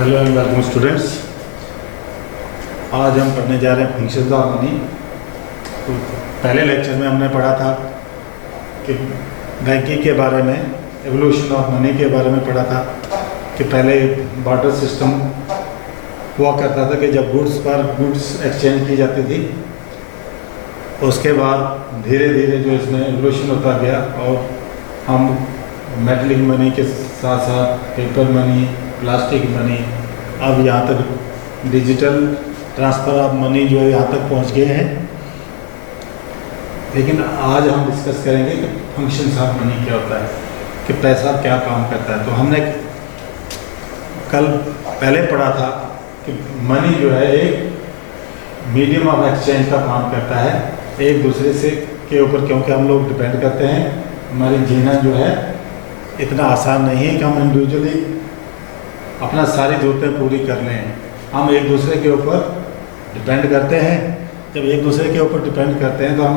Hello and welcome students. आज हम पढ़ने जा रहे हैं फंक्शंस ऑफ मनी। तो पहले लेक्चर में हमने पढ़ा था कि बैंकिंग के बारे में, एवोल्यूशन ऑफ मनी के बारे में पढ़ा था कि पहले बार्टर सिस्टम हुआ करता था कि जब गुड्स पर गुड्स एक्सचेंज की जाती थी। उसके बाद धीरे धीरे जो इसमें एवोल्यूशन होता गया और हम मेटलिक मनी के साथ साथ पेपर मनी, प्लास्टिक मनी, अब यहाँ तक डिजिटल ट्रांसफ़र ऑफ मनी जो है यहाँ तक पहुँच गए हैं। लेकिन आज हम डिस्कस करेंगे कि फंक्शंस ऑफ मनी क्या होता है, कि पैसा क्या काम करता है। तो हमने कल पहले पढ़ा था कि मनी जो है एक मीडियम ऑफ एक्सचेंज का काम करता है एक दूसरे से के ऊपर, क्योंकि हम लोग डिपेंड करते हैं। हमारी जीना जो है इतना आसान नहीं है कि हम इंडिविजुअली अपना सारी ज़रूरतें पूरी कर लें। हम एक दूसरे के ऊपर डिपेंड करते हैं। जब एक दूसरे के ऊपर डिपेंड करते हैं तो हम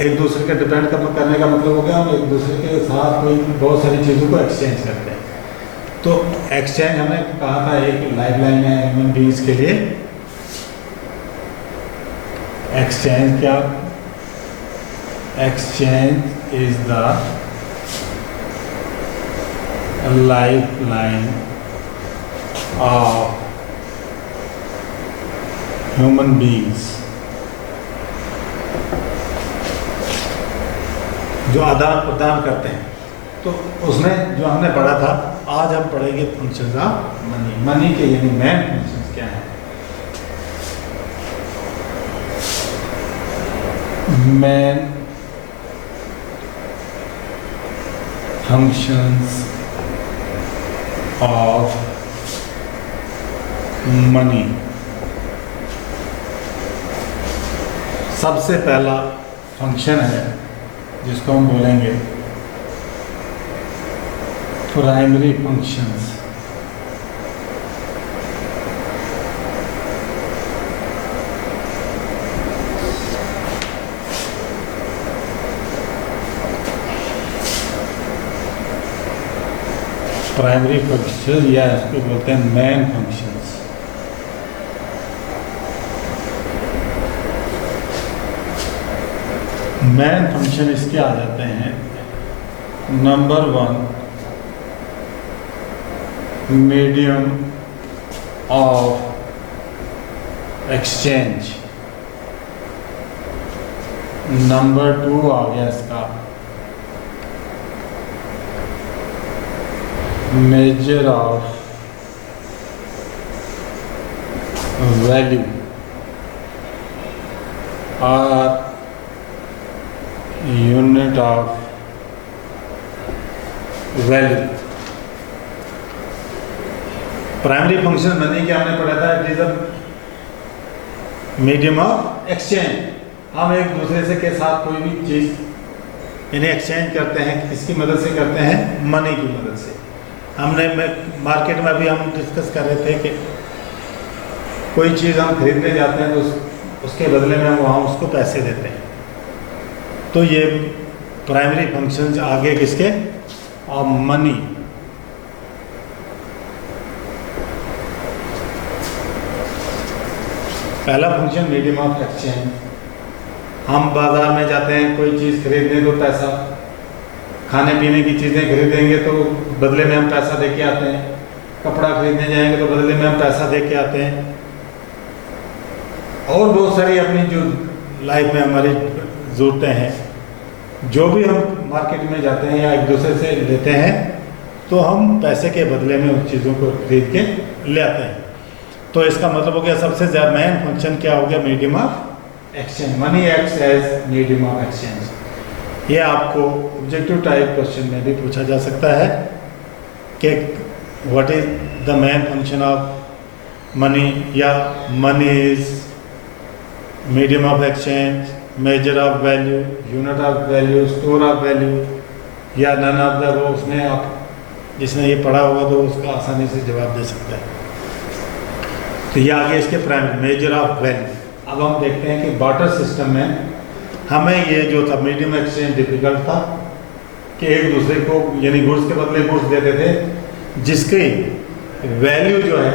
एक दूसरे के डिपेंड करने का मतलब हो गया हम एक दूसरे के साथ कोई बहुत सारी चीज़ों को एक्सचेंज करते हैं। तो एक्सचेंज हमने कहा था एक लाइफलाइन है ह्यूमन बीइंग्स के लिए। एक्सचेंज क्या? Exchange is the lifeline of human beings, जो आदान प्रदान करते हैं। तो उसमें जो हमने पढ़ा था, आज हम पढ़ेंगे फंक्शंस ऑफ मनी। मनी के यानी मेन फंक्शंस क्या हैं? Main functions of money. सबसे पहला फंक्शन है जिसको हम बोलेंगे प्राइमरी फंक्शंस। प्राइमरी फंक्शन या इसको बोलते हैं मेन फंक्शंस। मेन फंक्शन इसके आ जाते हैं। Number 1, medium of exchange. Number 2 आ गया इसका मेजर ऑफ वैल्यू और unit of value. Primary function money क्या हमने पढ़ा था? It is a medium of exchange. हम एक दूसरे से के साथ कोई भी चीज़ इन्हें एक्सचेंज करते हैं, किसकी मदद से करते हैं? मनी की मदद से। हमने मार्केट में अभी हम डिस्कस कर रहे थे कि कोई चीज़ हम खरीदने जाते हैं तो उसके बदले में हम वहाँ उसको पैसे देते हैं। तो ये प्राइमरी फंक्शंस आगे किसके? Of money. पहला फंक्शन मीडियम ऑफ एक्सचेंज। हम बाज़ार में जाते हैं कोई चीज़ खरीदने तो पैसा, खाने पीने की चीज़ें खरीदेंगे तो बदले में हम पैसा दे के आते हैं। कपड़ा खरीदने जाएंगे तो बदले में हम पैसा दे के आते हैं। और बहुत सारी अपनी जो लाइफ में हमारी ज़रूरतें हैं, जो भी हम मार्केट में जाते हैं या एक दूसरे से लेते हैं तो हम पैसे के बदले में उन चीज़ों को खरीद के ले आते हैं। तो इसका मतलब हो गया सबसे ज़्यादा मेन फंक्शन क्या हो गया? Medium of exchange. Money acts as medium of exchange. ये आपको ऑब्जेक्टिव टाइप क्वेश्चन में भी पूछा जा सकता है कि what is the main function of money, या money is medium of exchange, measure of value, unit of value, store of value, या नन ऑफ द। वो उसमें आप जिसने ये पढ़ा होगा तो उसका आसानी से जवाब दे सकता है। तो ये आगे इसके प्राइमरी मेजर ऑफ वैल्यू। अब हम देखते हैं कि बार्टर सिस्टम में हमें ये जो था मीडियम एक्सचेंज डिफिकल्ट था कि एक दूसरे को यानी गुड्स के बदले गुड्स देते थे, जिसकी वैल्यू जो है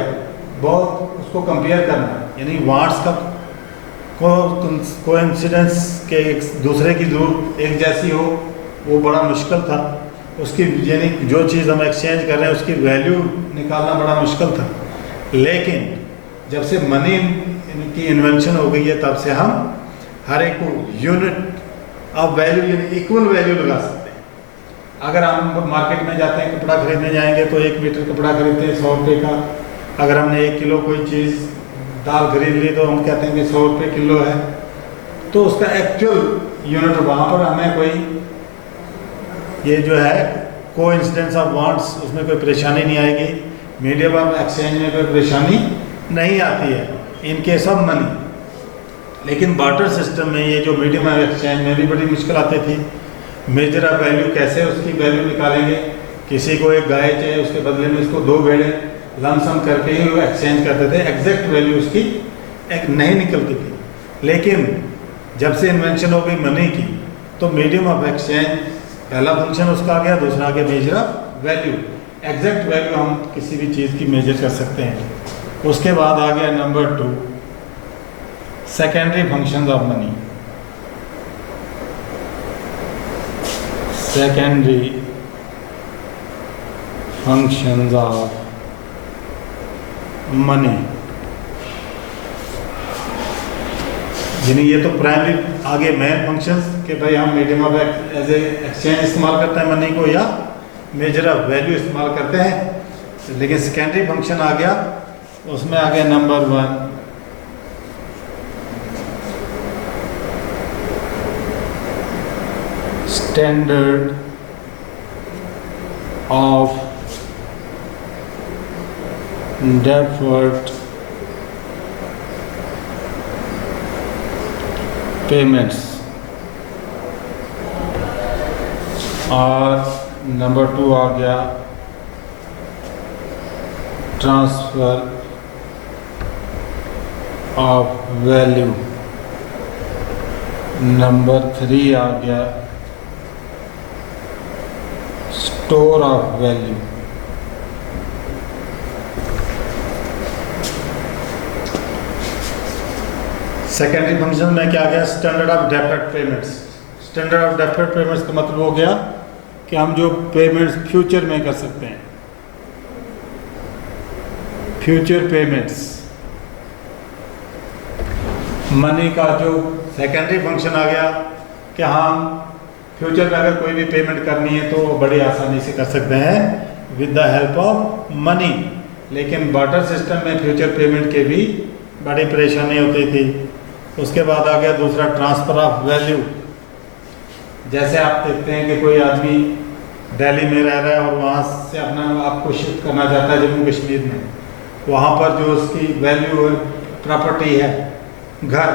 बहुत उसको कंपेयर करना, यानी वाट्स का कोइंसिडेंस के एक दूसरे की जरूरत एक जैसी हो, वो बड़ा मुश्किल था। उसकी यानी जो चीज़ हम एक्सचेंज कर रहे हैं उसकी वैल्यू निकालना बड़ा मुश्किल था। लेकिन जब से मनी की इन्वेंशन हो गई है तब से हम हर एक को यूनिट ऑफ वैल्यू यानी इक्वल वैल्यू लगा सकते हैं। अगर हम मार्केट में जाते हैं कपड़ा खरीदने जाएंगे तो 1 मीटर कपड़ा खरीदते हैं 100 रुपये का। अगर हमने 1 किलो कोई चीज़ दाल खरीद ली तो हम कहते हैं कि 100 रुपये किलो है, तो उसका एक्चुअल यूनिट वहाँ पर हमें कोई ये जो है कोइंसिडेंस ऑफ वांट्स उसमें कोई परेशानी नहीं आएगी। मीडियम ऑफ एक्सचेंज में कोई परेशानी नहीं आती है इन केस ऑफ मनी। लेकिन बार्टर सिस्टम में ये जो मीडियम ऑफ एक्सचेंज में भी बड़ी मुश्किल आती थी। मेजर ऑफ वैल्यू, कैसे उसकी वैल्यू निकालेंगे। किसी को एक गाय चाहिए, उसके बदले में उसको 2 भेड़ें लमसम करके ही वो एक्सचेंज करते थे, एग्जैक्ट वैल्यू उसकी एक नहीं निकलती थी। लेकिन जब से इन्वेंशन हो गई मनी की तो मीडियम ऑफ एक्सचेंज पहला फंक्शन उसका आ गया, दूसरा आ गया major of value. Exact value हम किसी भी चीज़ की मेजर कर सकते हैं। उसके बाद आ गया number 2 secondary functions of money. Secondary functions of money, यानी ये तो प्राइमरी आगे मेन फंक्शंस कि भाई हम medium of as a exchange इस्तेमाल करते हैं मनी को या मेजर ऑफ वैल्यू इस्तेमाल करते हैं। लेकिन सेकेंडरी फंक्शन आ गया, उसमें आ गया number 1 standard of deferred payments, और नंबर 2 आ गया ट्रांसफर ऑफ वैल्यू। नंबर 3 आ गया store of value. Secondary function में क्या आ गया, standard of deferred payments. Standard of deferred payments का मतलब हो गया कि हम जो पेमेंट्स फ्यूचर में कर सकते हैं, फ्यूचर पेमेंट्स। मनी का जो सेकेंडरी फंक्शन आ गया कि हम फ्यूचर में अगर कोई भी पेमेंट करनी है तो बड़ी आसानी से कर सकते हैं with the help of money. लेकिन बार्टर सिस्टम में फ्यूचर पेमेंट के भी बड़ी परेशानी होती थी। उसके बाद आ गया दूसरा ट्रांसफ़र ऑफ वैल्यू। जैसे आप देखते हैं कि कोई आदमी दिल्ली में रह रहा है और वहाँ से अपना आपको शिफ्ट करना चाहता है जम्मू कश्मीर में, वहाँ पर जो उसकी वैल्यू प्रॉपर्टी है घर,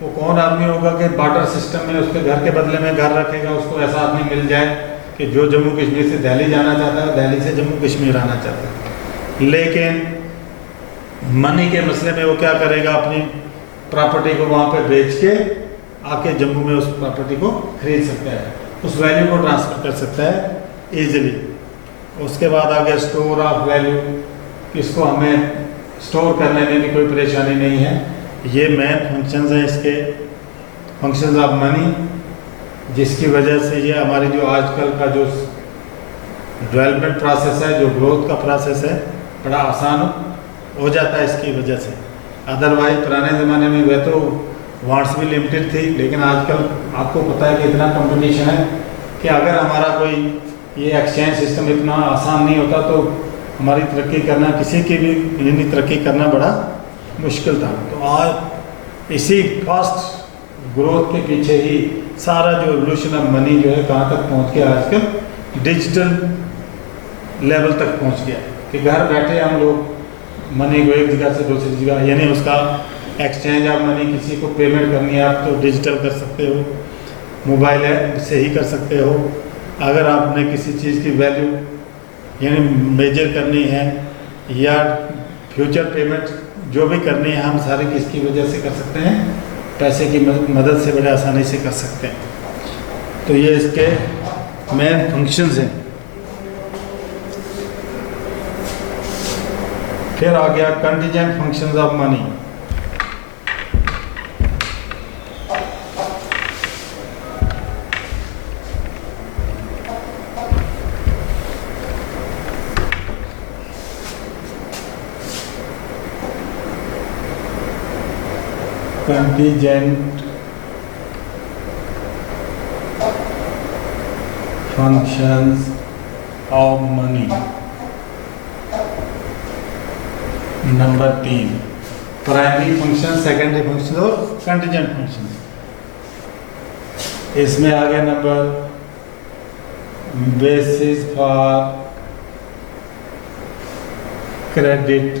वो कौन आदमी होगा कि बार्टर सिस्टम में उसके घर के बदले में घर रखेगा। उसको ऐसा आदमी मिल जाए कि जो जम्मू कश्मीर से दिल्ली जाना चाहता है, दिल्ली से जम्मू कश्मीर आना चाहता है। लेकिन मनी के मसले में वो क्या करेगा, अपनी प्रॉपर्टी को वहाँ पे बेच के आके जम्मू में उस प्रॉपर्टी को खरीद सकता है, उस वैल्यू को ट्रांसफ़र कर सकता है इजीली। उसके बाद आ गया स्टोर ऑफ वैल्यू, इसको हमें स्टोर करने में भी कोई परेशानी नहीं है। ये मेन फंक्शंस हैं इसके, फंक्शंस ऑफ मनी, जिसकी वजह से ये हमारी जो आजकल का जो डेवलपमेंट प्रोसेस है, जो ग्रोथ का प्रोसेस है, बड़ा आसान हो जाता है इसकी वजह से। अदरवाइज पुराने ज़माने में वह तो वांट्स भी लिमिटेड थी, लेकिन आजकल आपको पता है कि इतना कंपटीशन है कि अगर हमारा कोई ये एक्सचेंज सिस्टम इतना आसान नहीं होता तो हमारी तरक्की करना, किसी की भी यानी तरक्की करना बड़ा मुश्किल था। तो आज इसी फास्ट ग्रोथ के पीछे ही सारा जो एवोल्यूशन ऑफ मनी जो है कहाँ तक पहुँच गया, आजकल डिजिटल लेवल तक पहुँच गया कि घर बैठे हम लोग मनी को एक जगह से दूसरी जगह, यानी उसका एक्सचेंज ऑफ मनी, किसी को पेमेंट करनी है आप तो डिजिटल कर सकते हो, मोबाइल ऐप से ही कर सकते हो। अगर आपने किसी चीज़ की वैल्यू यानी मेजर करनी है या फ्यूचर पेमेंट जो भी करनी है, हम सारी किसकी वजह से कर सकते हैं, पैसे की मदद से बड़े आसानी से कर सकते हैं। तो ये इसके मेन फंक्शंस हैं। फिर आ गया contingent functions of money. Contingent functions of money. Number 3, primary function, secondary function और कंटीजेंट फंक्शन। इसमें आ गया number basis for credit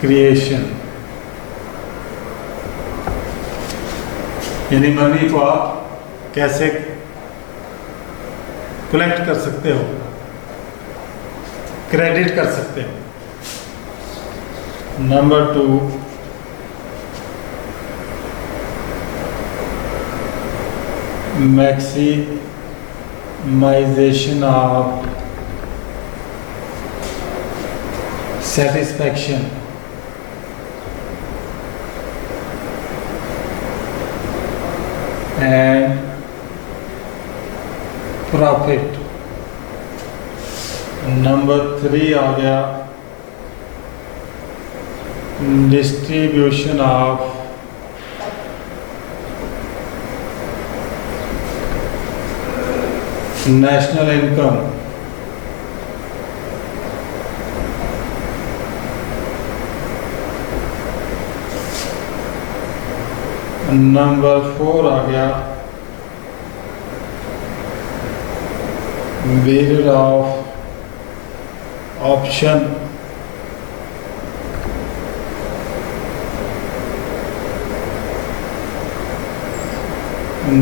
creation, यानी मनी को आप कैसे कलेक्ट कर सकते हो, क्रेडिट कर सकते हो। Number 2, maximization of satisfaction, and profit. Number 3 आ गया distribution of national income. Number 4 आ गया variation of option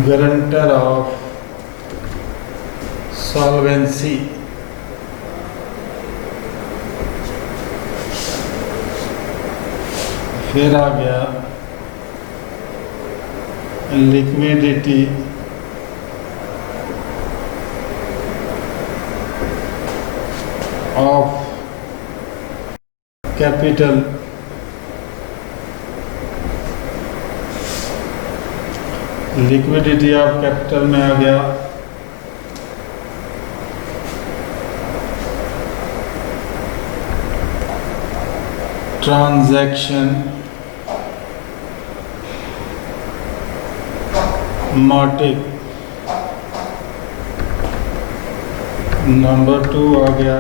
guarantor of solvency. फिर आ गया liquidity of capital. Liquidity of capital में आ गया ट्रांजैक्शन मोटिव। नंबर 2 आ गया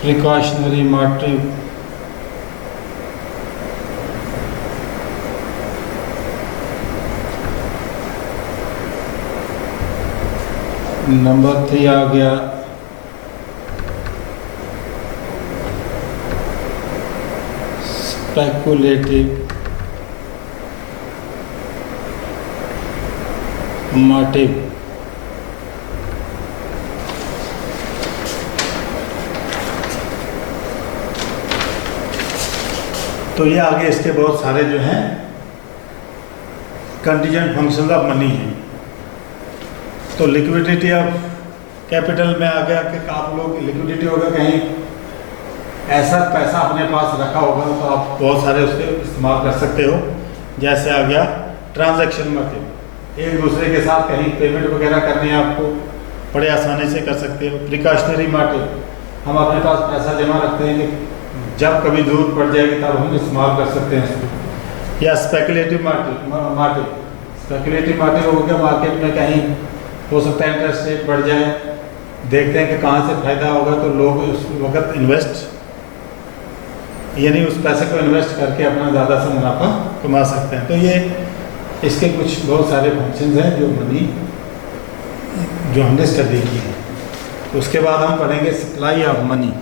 प्रिकॉशनरी मोटिव। नंबर 3 आ गया स्पेकुलेटिव मोटिव। तो ये आगे इसके बहुत सारे जो हैं कंटीजेंट फंक्शंस ऑफ मनी हैं। तो लिक्विडिटी ऑफ कैपिटल में आ गया कि आप लोग लिक्विडिटी होगा, कहीं ऐसा पैसा अपने पास रखा होगा तो आप बहुत सारे उसके इस्तेमाल कर सकते हो। जैसे आ गया ट्रांजैक्शन मोटिव, एक दूसरे के साथ कहीं पेमेंट वगैरह करनी है आपको बड़े आसानी से कर सकते हो। प्रिकॉशनरी मोटिव, हम अपने पास पैसा जमा रखते हैं कि जब कभी जरूरत पड़ जाएगी तब हम इस्तेमाल कर सकते हैं इसको। या स्पेकुलेटिव मोटिव, स्पेकुलेटिव मोटिव हो गया मार्केट में कहीं हो सकता है इंटरेस्ट रेट बढ़ जाए, देखते हैं कि कहाँ से फ़ायदा होगा तो लोग उस वक्त इन्वेस्ट, यानी उस पैसे को इन्वेस्ट करके अपना ज़्यादा से मुनाफा कमा सकते हैं। तो ये इसके कुछ बहुत सारे फंक्शंस हैं जो मनी जो हमने स्टडी की है। तो उसके बाद हम पढ़ेंगे supply of money.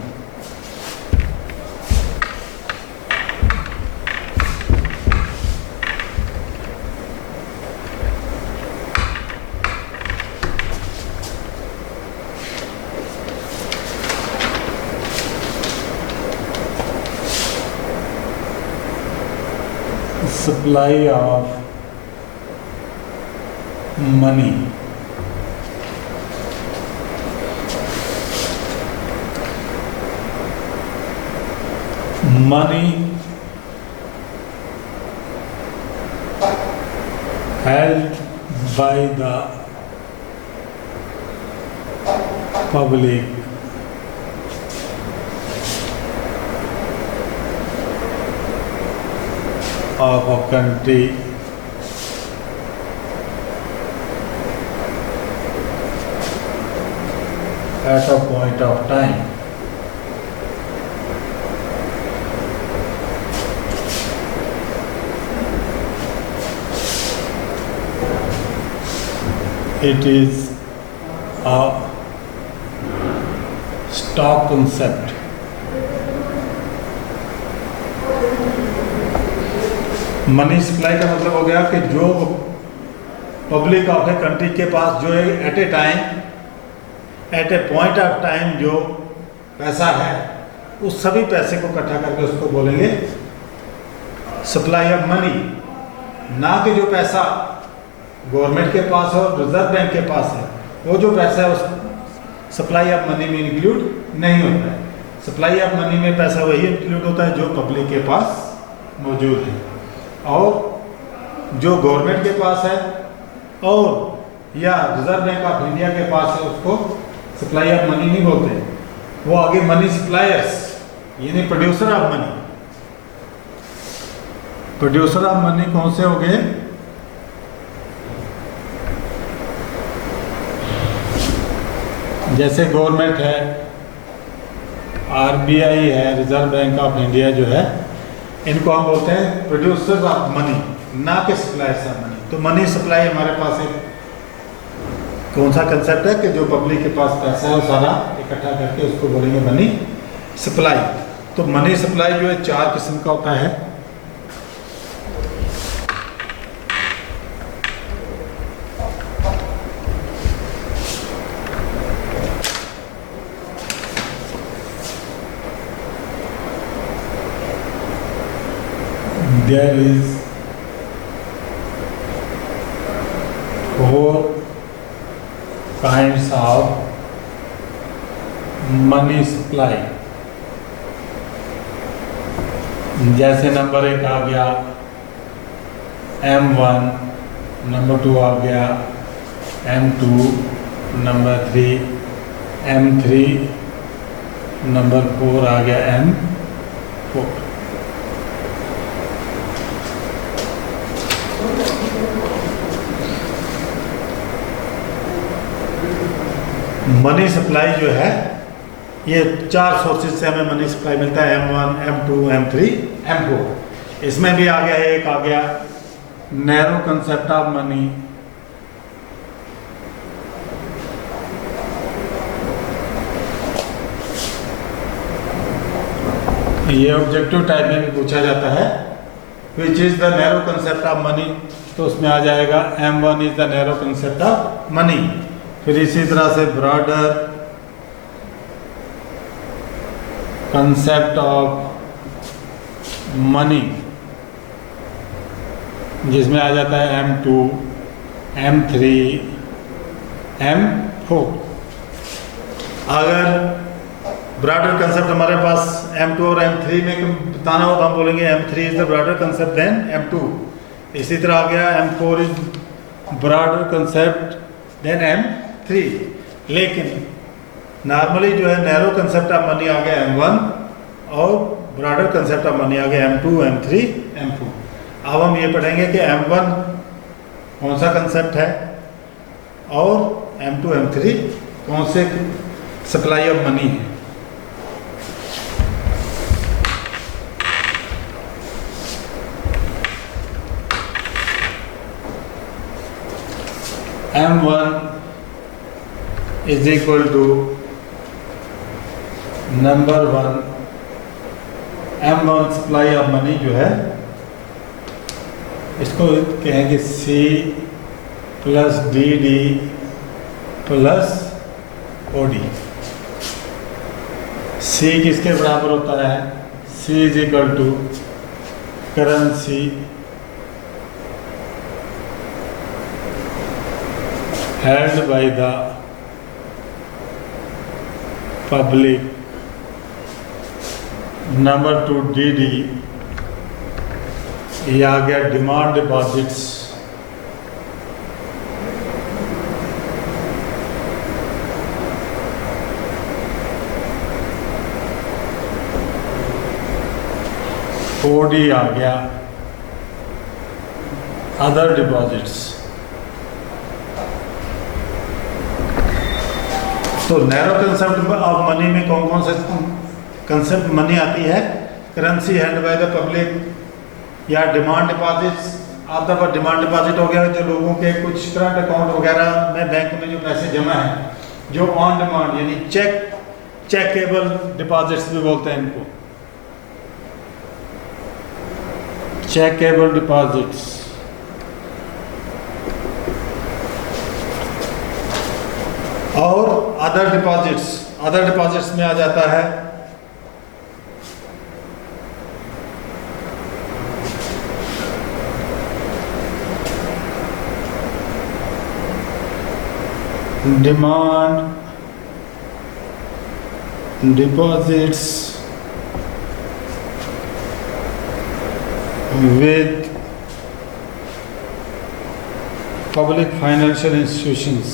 Supply of money. money held by the public of a country at a point of time. It is a stock concept. Money supply का मतलब हो गया कि जो पब्लिक ऑफ ए कंट्री के पास जो at a time, at a point of time जो पैसा है, उस सभी पैसे को इकट्ठा करके उसको बोलेंगे सप्लाई ऑफ मनी। ना कि जो पैसा गवर्नमेंट के पास है और रिजर्व बैंक के पास है, वो जो पैसा है उस सप्लाई ऑफ मनी में इंक्लूड नहीं होता है। सप्लाई ऑफ मनी में पैसा वही इंक्लूड होता है जो पब्लिक के पास मौजूद है, और जो गवर्नमेंट के पास है और या रिजर्व बैंक ऑफ इंडिया के पास है उसको सप्लाई ऑफ मनी नहीं बोलते। वो आगे मनी सप्लायर्स यानी producer of money. Producer of money कौन से हो गए? जैसे गवर्नमेंट है, आरबीआई है, रिजर्व बैंक ऑफ इंडिया जो है, इनको हम बोलते हैं प्रोड्यूसर्स ऑफ मनी, ना कि सप्लायर्स ऑफ मनी। तो मनी सप्लाई हमारे पास एक कौन सा कंसेप्ट है कि जो पब्लिक के पास पैसा है वो सारा इकट्ठा करके उसको बोलेंगे मनी सप्लाई। तो मनी सप्लाई जो है 4 किस्म का होता है। There is 4 kinds of money supply। जैसे नंबर 1 आ गया M1, नंबर 2 आ गया M2, नंबर 3 M3, नंबर 4 आ गया M4। मनी सप्लाई जो है ये 4 सोर्सेज से हमें मनी सप्लाई मिलता है, M1, M2, M3, M4। इसमें भी आ गया एक आ गया नैरो कंसेप्ट ऑफ मनी। ये ऑब्जेक्टिव टाइप में भी पूछा जाता है, which is the narrow concept of money. तो उसमें आ जाएगा M1 is the narrow concept of money. फिर इसी तरह से ब्रॉडर कंसेप्ट ऑफ मनी, जिसमें आ जाता है M2, M3, M4। अगर ब्रॉडर कंसेप्ट हमारे पास M2 और M3 में बताना हो तो हम बोलेंगे M3 is the broader concept than M2। इसी तरह आ गया M4 is broader concept then M3। लेकिन नॉर्मली जो है नैरो कंसेप्ट ऑफ मनी आ गया M1 और ब्रॉडर कंसेप्ट ऑफ मनी आ गया M2, M3, M4। अब हम ये पढ़ेंगे कि M1 कौन सा कंसेप्ट है और M2, M3 कौन से सप्लाई ऑफ मनी है। M1 is equal to number 1। M1 supply of money जो है इसको कहेंगे C plus DD plus OD। C किसके बराबर होता है? C is equal to currency held by the public number 2 DD, ये आ गया डिमांड डिपॉजिट्स। OD आ गया अदर डिपॉजिट्स। तो नैरो कंसेप्ट ऑफ मनी में कौन कौन से कंसेप्ट मनी आती है? Currency held by the public या डिमांड डिपॉजिट्स। आपका पर डिमांड डिपॉजिट हो गया जो लोगों के कुछ करंट अकाउंट वगैरह में बैंक में जो पैसे जमा है, जो ऑन डिमांड यानी चेकेबल डिपॉजिट्स भी बोलते हैं इनको, चेकेबल डिपॉजिट्स। और अदर डिपॉजिट्स में आ जाता है demand deposits with public financial institutions।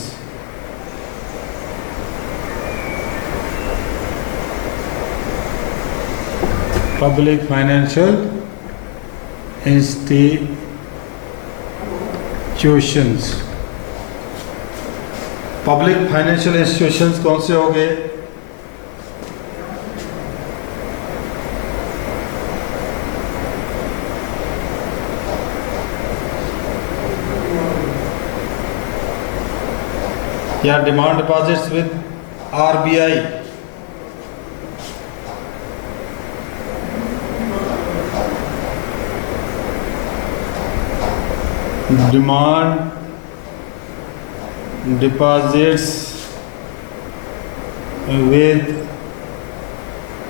Public financial institutions। Public financial institutions कौन से हो गए? या demand deposits with RBI, demand deposits with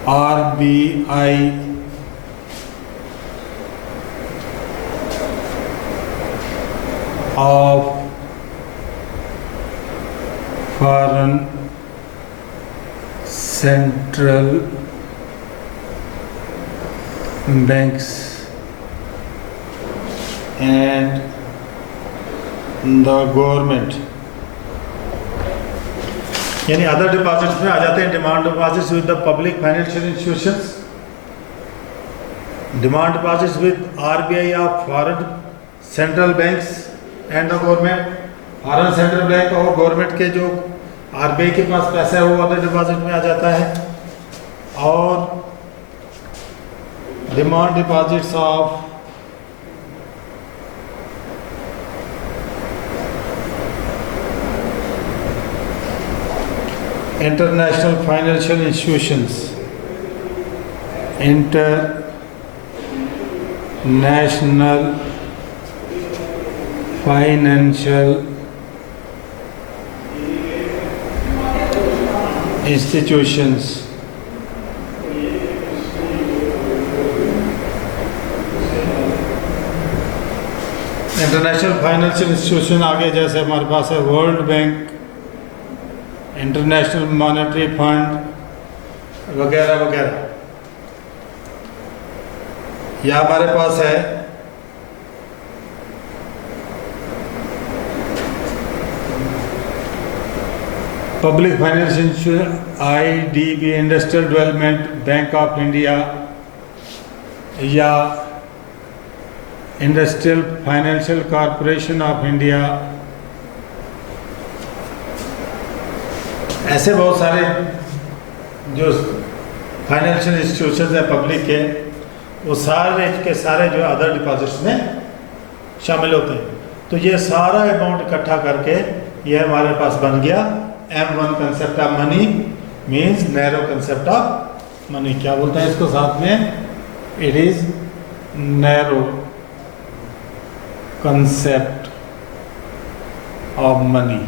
RBI of foreign central banks and the government. यानी अदर डिपॉजिट्स में आ जाते हैं demand deposits with the public financial institutions, demand deposits with RBI of foreign central banks and the government. Foreign central bank और government के जो RBI के पास पैसा है वो अदर डिपॉजिट में आ जाता है। और demand deposits of international financial institutions, international financial institutions. International financial institution आगे जैसे हमारे पास है World Bank, International Monetary Fund वगैरह वगैरह। या हमारे पास है public finance institution IDB, Industrial Development Bank of India या Industrial Finance Corporation of India. ऐसे बहुत सारे जो फाइनेंशियल इंस्टीट्यूशन है पब्लिक के, वो सारे के सारे जो अदर डिपॉजिट्स में शामिल होते हैं। तो ये सारा अमाउंट इकट्ठा करके ये हमारे पास बन गया M1 concept of money, means narrow concept of money. क्या बोलते हैं इसको साथ में? It is narrow concept of money.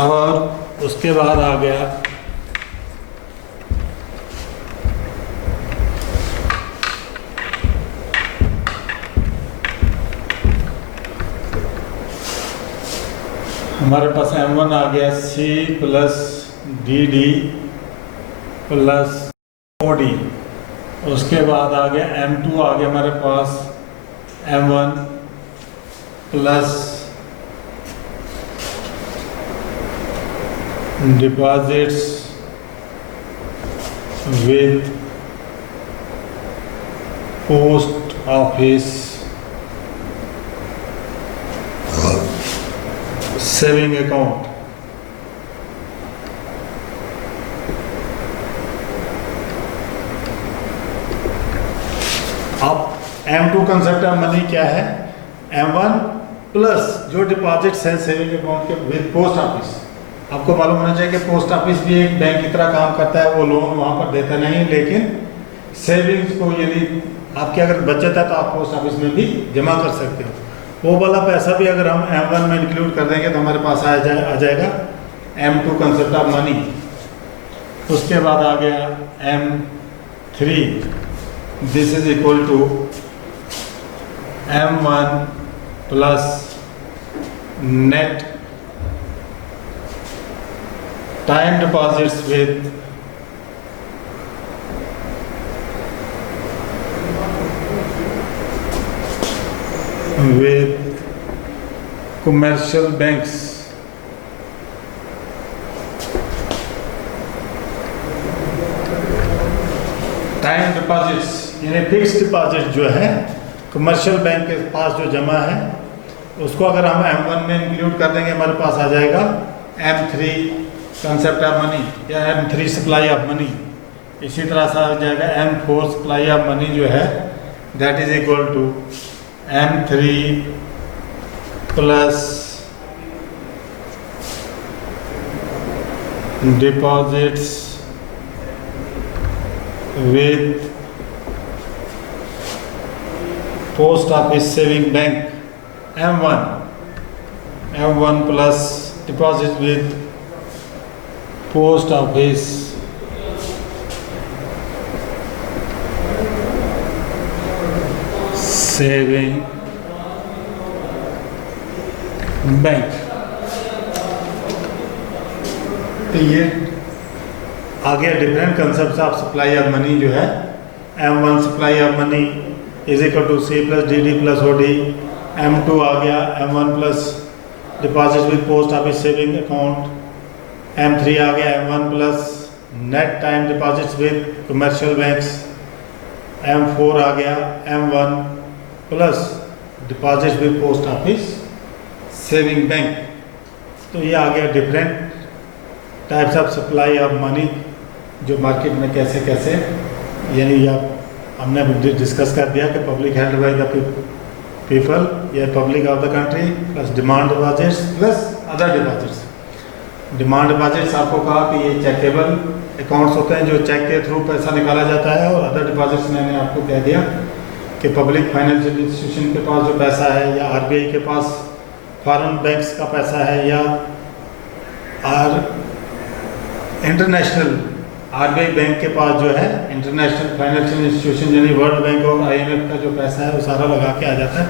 और उसके बाद आ गया हमारे पास M1 आ गया, C plus DD plus OD। उसके बाद आ गया M2 आ गया हमारे पास M1 plus deposits with post office saving account. अब M2 कंसेप्ट ऑफ मनी क्या है? M1 प्लस जो डिपॉजिट्स हैं सेविंग अकाउंट के विद पोस्ट ऑफिस। आपको मालूम होना चाहिए कि पोस्ट ऑफिस भी एक बैंक की तरह काम करता है। वो लोन वहाँ पर देता नहीं, लेकिन सेविंग्स को यदि आपकी अगर बचत है तो आप पोस्ट ऑफिस में भी जमा कर सकते हो। वो वाला पैसा भी अगर हम M1 में इंक्लूड कर देंगे तो हमारे पास आ जाएगा M2 कंसेप्ट ऑफ मनी। उसके बाद आ गया M3, this is equal to M1 plus net time deposits with commercial banks. Time deposits यानी फिक्स डिपॉजिट जो है कमर्शियल बैंक के पास जो जमा है, उसको अगर हम M1 में इंक्लूड कर देंगे हमारे पास आ जाएगा M3 कंसेप्ट ऑफ मनी या M3 सप्लाई ऑफ मनी। इसी तरह से आ जाएगा M4 सप्लाई ऑफ मनी जो है, that is equal to M3 plus deposits with post office saving bank. M1 plus deposit with post office saving bank. तो ये आ गया different concept of supply of money जो है। M1 supply of money is equal to C plus DD plus OD। M2 आ गया M1 plus deposit with post office saving account. M3 आ गया M1 plus net time deposits with commercial banks. M4 आ गया M1 plus deposit with post office saving bank. तो ये आ गया different types of supply of money जो market में कैसे कैसे, यानी आप हमने डिस्कस कर दिया कि public held by the people या public of the country plus demand deposits plus other deposits. Demand deposits आपको कहा कि ये चेकेबल अकाउंट्स होते हैं जो चेक के थ्रू पैसा निकाला जाता है, और अदर डिपॉजिट्स मैंने आपको कह दिया कि पब्लिक फाइनेंशियल इंस्टीट्यूशन के पास जो पैसा है, या RBI के पास फॉरेन बैंक्स का पैसा है, या इंटरनेशनल RBI बैंक के पास जो है इंटरनेशनल फाइनेंशियल इंस्टीट्यूशन यानी वर्ल्ड बैंक और IMF का जो पैसा है वो सारा लगा के आ जाता है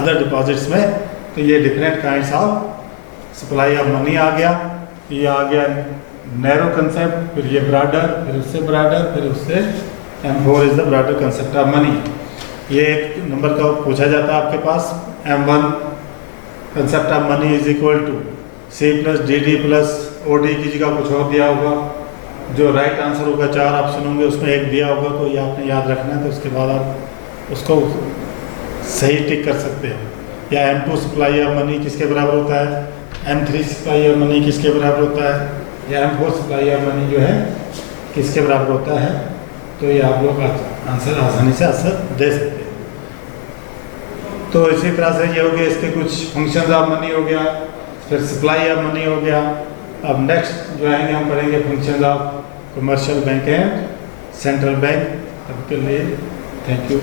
अदर डिपॉजिट्स में। तो ये different kinds of supply of money आ गया। ये आ गया नैरो कंसेप्ट, फिर ये ब्रॉडर, फिर उससे ब्रॉडर, फिर उससे M4 is the broader concept of money. ये एक नंबर का पूछा जाता है आपके पास, M1 concept of money is equal to C plus DD plus OD की जगह कुछ और दिया होगा। जो राइट आंसर होगा 4 ऑप्शन होंगे उसमें एक दिया होगा, तो ये आपने याद रखना है। तो उसके बाद आप उसको सही टिक कर सकते हैं। या M2 सप्लाई ऑफ मनी किसके बराबर होता है, M3 सप्लाई ऑफ मनी किसके बराबर होता है, या M4 सप्लाई ऑफ मनी जो है किसके बराबर होता है। तो ये आप लोग आंसर आसानी से आंसर दे सकते हैं। तो इसी तरह से ये हो गया, इसके कुछ फंक्शंस ऑफ मनी हो गया, फिर सप्लाई ऑफ मनी हो गया। अब नेक्स्ट जो आएंगे हम पढ़ेंगे functions of commercial bank and central bank. तब के लिए थैंक यू।